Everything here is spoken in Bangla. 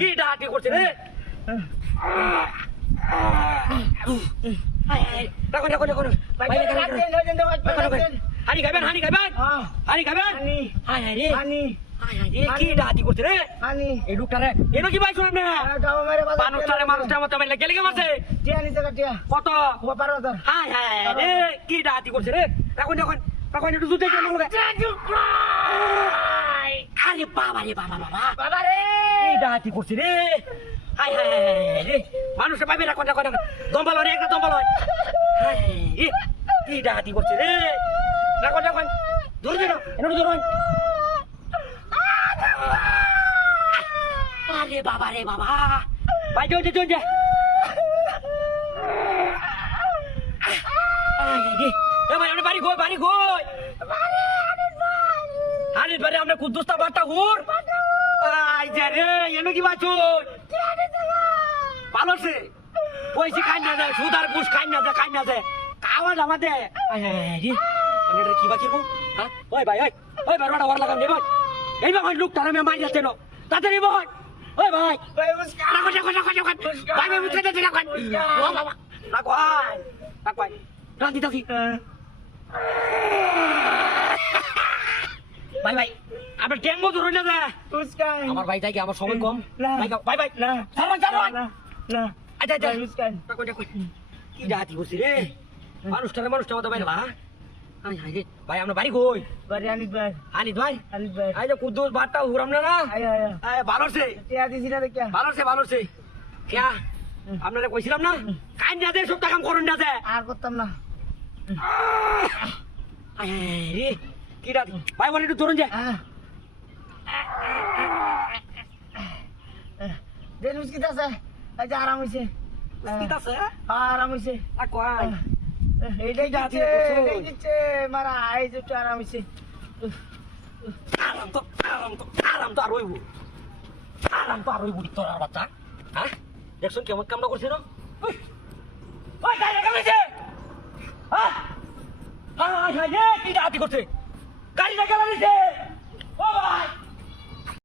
কি ডাটি করছে রে রাখো রাখো রাখো ভাই হানি খাবেন হানি খাবেন হানি খাবেন হাই হাই রে হানি কি ডাটি করছে রে এই লোকটারে এনো কি ভাই শুনেন না মানুষটার মতো মেলে গেলে কেমন আছে কত 12,000 হাই হাই রে কি ডাটি করছে রে রাখুন রাখুন রাখুন একটু জুতে চলে লোকে আরে বাবা রে বাবা বাবা বাবা রে কি ডাটি করছে রে হাই হাই রে মানুষটা পাইবে রাখুন রাখুন রাখুন দম্বাল রে একটা দম্বাল হয় হাই রে কি ডাটি করছে রে রাখুন রাখুন ধরে দিন এনো ধরুন আরে বাবা রে বাবা ভাই চল চল যা এ ভাই আমরা বাড়ি কই আনিস বাড়ি আমরা কুদ্দুস্তা বাটা হুর আই যা রে এনো কি বাচো ভালো আছে পয়সা খাই না যায় সুদার পুষ খাই না যায় কাওয়াজ আমাদের রে অনেকটা কি বাকি হ্যাঁ ওই ভাই ওই বারোটা ওর লাগাম দে ভাই এই ভাই লোকটা আমি মারি যাচ্ছে না তাড়াতাড়ি ভাই ওই ভাই রাখো ভাই মুখে দে রাখো ও বাবা রাখো ভাই রান্দি দাও কি ভাই ভাই আপনার ট্যাঙ্গো ধরে না যা আমার ভাই তাই কি আমার সময় কম ভাই ভাই না না আচ্ছা রাখো কি ডাটি করছিস রে মানুষটা মতো বাইরে বা ভাই আমরা বাড়ি কই আনিস ভাই এই যে কুদ্দুস বাটটা হুরাম না ভালো আছে ভালো আছে কেয়া আপনারা কইছিলাম না কাইন না দে সব টাকা করুন না দে আর করতাম না রে কি ডাটি ভাই বলে একটু ধরুন যা দেন মুশকিল আছে এই যে আরাম হইছে আরাম হইছে এইটাই দিচ্ছে মারা এই যে আরাম হইছে আরাম তো আর হইব তোর বাচ্চা হ্যাঁ দেখছেন কেমন কামটা করছে না কি ডাটি করছে গাড়িটা গেলা দিছে